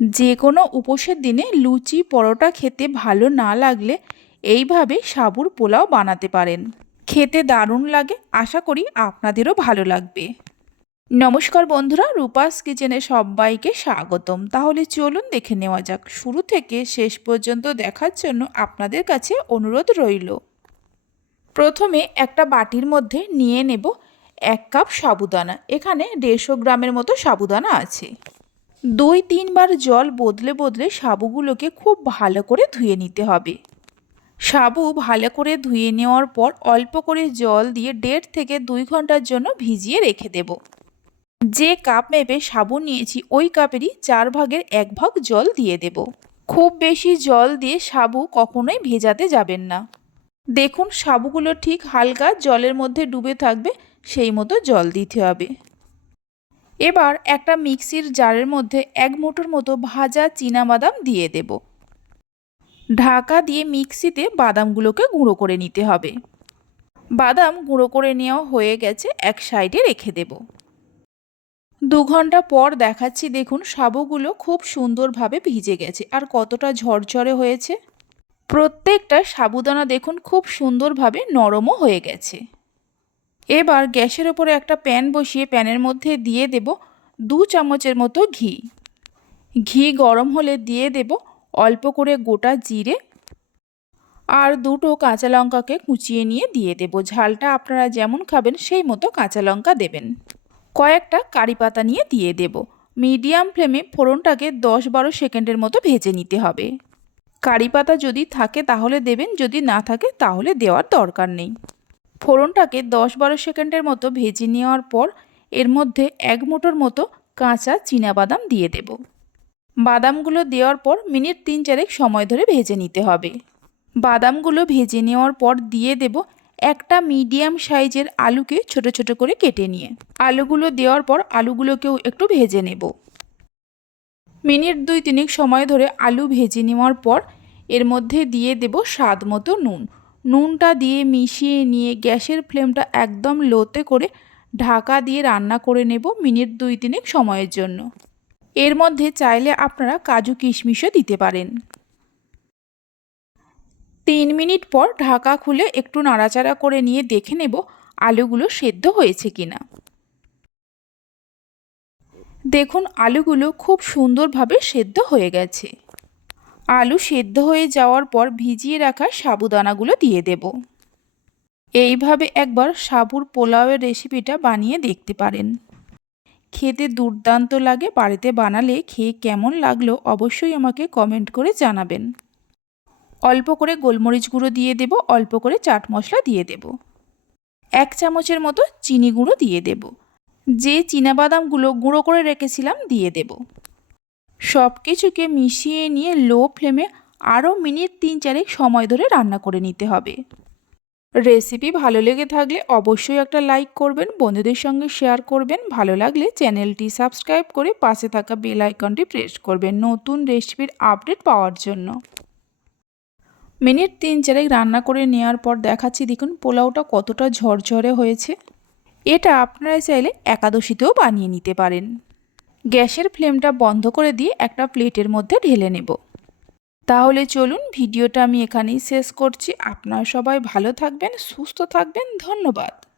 যে কোনো উপোসের দিনে লুচি, পরোটা খেতে ভালো না লাগলে এইভাবে সাবুর পোলাও বানাতে পারেন। খেতে দারুণ লাগে, আশা করি আপনাদেরও ভালো লাগবে। নমস্কার বন্ধুরা, রূপাস কিচেনে সবাইকে স্বাগতম। তাহলে চলুন দেখে নেওয়া যাক। শুরু থেকে শেষ পর্যন্ত দেখার জন্য আপনাদের কাছে অনুরোধ রইল। প্রথমে একটা বাটির মধ্যে নিয়ে নেব এক কাপ সাবুদানা। এখানে দেড়শো গ্রামের মতো সাবুদানা আছে। দুই তিনবার জল বদলে বদলে সাবুগুলোকে খুব ভালো করে ধুয়ে নিতে হবে। সাবু ভালো করে ধুয়ে নেওয়ার পর অল্প করে জল দিয়ে দেড় থেকে দুই ঘণ্টার জন্য ভিজিয়ে রেখে দেব। যে কাপ মেপে সাবু নিয়েছি, ওই কাপেরই চার ভাগের এক ভাগ জল দিয়ে দেব। খুব বেশি জল দিয়ে সাবু কখনোই ভেজাতে যাবেন না। দেখুন, সাবুগুলো ঠিক হালকা জলের মধ্যে ডুবে থাকবে, সেই মতো জল দিতে হবে। এবার একটা মিক্সির জারের মধ্যে এক মুঠোর মতো ভাজা বাদাম দিয়ে দেব। ঢাকা দিয়ে মিক্সিতে বাদামগুলোকে গুঁড়ো করে নিতে হবে। বাদাম গুঁড়ো করে নেওয়া হয়ে গেছে এক সাইডে রেখে দেব। দু ঘণ্টা পর দেখাচ্ছি দেখুন সাবুগুলো খুব সুন্দরভাবে ভিজে গেছে আর কতটা ঝরঝরে হয়েছে। প্রত্যেকটা সাবুদানা দেখুন খুব সুন্দরভাবে নরমও হয়ে গেছে। এবার গ্যাসের ওপরে একটা প্যান বসিয়ে প্যানের মধ্যে দিয়ে দেব দু চামচের মতো ঘি। ঘি গরম হলে দিয়ে দেব অল্প করে গোটা জিরে আর দুটো কাঁচা লঙ্কাকে কুচিয়ে নিয়ে দিয়ে দেব। ঝালটা আপনারা যেমন খাবেন সেই মতো কাঁচা লঙ্কা দেবেন। কয়েকটা কারি পাতা নিয়ে দিয়ে দেব। মিডিয়াম ফ্লেমে ফোড়নটাকে দশ বারো সেকেন্ডের মতো ভেজে নিতে হবে। কারি পাতা যদি থাকে তাহলে দেবেন, যদি না থাকে তাহলে দেওয়ার দরকার নেই। ফোড়নটাকে দশ বারো সেকেন্ডের মতো ভেজে নেওয়ার পর এর মধ্যে এক মুঠোর মতো কাঁচা বাদাম দিয়ে দেব। বাদামগুলো দেওয়ার পর মিনিট তিন চারেক সময় ধরে ভেজে নিতে হবে। বাদামগুলো ভেজে নেওয়ার পর দিয়ে দেব একটা মিডিয়াম সাইজের আলুকে ছোট ছোট করে কেটে নিয়ে। আলুগুলো দেওয়ার পর আলুগুলোকেও একটু ভেজে নেব। মিনিট দুই তিনেক সময় ধরে আলু ভেজে নেওয়ার পর এর মধ্যে দিয়ে দেব স্বাদ মতো নুন। নুনটা দিয়ে মিশিয়ে নিয়ে গ্যাসের ফ্লেমটা একদম লোতে করে ঢাকা দিয়ে রান্না করে নেব মিনিট দুই তিনেক সময়ের জন্য। এর মধ্যে চাইলে আপনারা কাজু কিশমিশও দিতে পারেন। তিন মিনিট পর ঢাকা খুলে একটু নাড়াচাড়া করে নিয়ে দেখে নেব আলুগুলো সেদ্ধ হয়েছে কিনা। দেখুন, আলুগুলো খুব সুন্দরভাবে সেদ্ধ হয়ে গেছে। আলু সেদ্ধ হয়ে যাওয়ার পর ভিজিয়ে রাখা সাবুদানাগুলো দিয়ে দেব। এইভাবে একবার সাবুর পোলাওয়ের রেসিপিটা বানিয়ে দেখতে পারেন। খেতে দুর্দান্ত লাগে, বাড়িতে বানালে খেয়ে কেমন লাগল অবশ্যই আমাকে কমেন্ট করে জানাবেন। অল্প করে গোলমরিচ গুঁড়ো দিয়ে দেব, অল্প করে চাট মশলা দিয়ে দেব। এক চামচের মতো চিনি গুঁড়ো দিয়ে দেব। যে বাদামগুলো গুঁড়ো করে রেখেছিলাম দিয়ে দেব। সব কিছুকে মিশিয়ে নিয়ে লো ফ্লেমে আরও মিনিট তিন চারেক সময় ধরে রান্না করে নিতে হবে। রেসিপি ভালো লেগে থাকলে অবশ্যই একটা লাইক করবেন, বন্ধুদের সঙ্গে শেয়ার করবেন। ভালো লাগলে চ্যানেলটি সাবস্ক্রাইব করে পাশে থাকা বেল আইকনটি প্রেস করবেন নতুন রেসিপির আপডেট পাওয়ার জন্য। মিনিট তিন চারেক রান্না করে নেওয়ার পর দেখাচ্ছি, দেখুন পোলাওটা কতটা ঝরঝরে হয়েছে। এটা আপনারা চাইলে একাদশীতেও বানিয়ে নিতে পারেন। গ্যাসের ফ্লেমটা বন্ধ করে দিয়ে একটা প্লেটের মধ্যে ঢেলে নেব। তাহলে চলুন ভিডিওটা আমি এখানেই শেষ করছি। আপনারা সবাই ভালো থাকবেন, সুস্থ থাকবেন। ধন্যবাদ।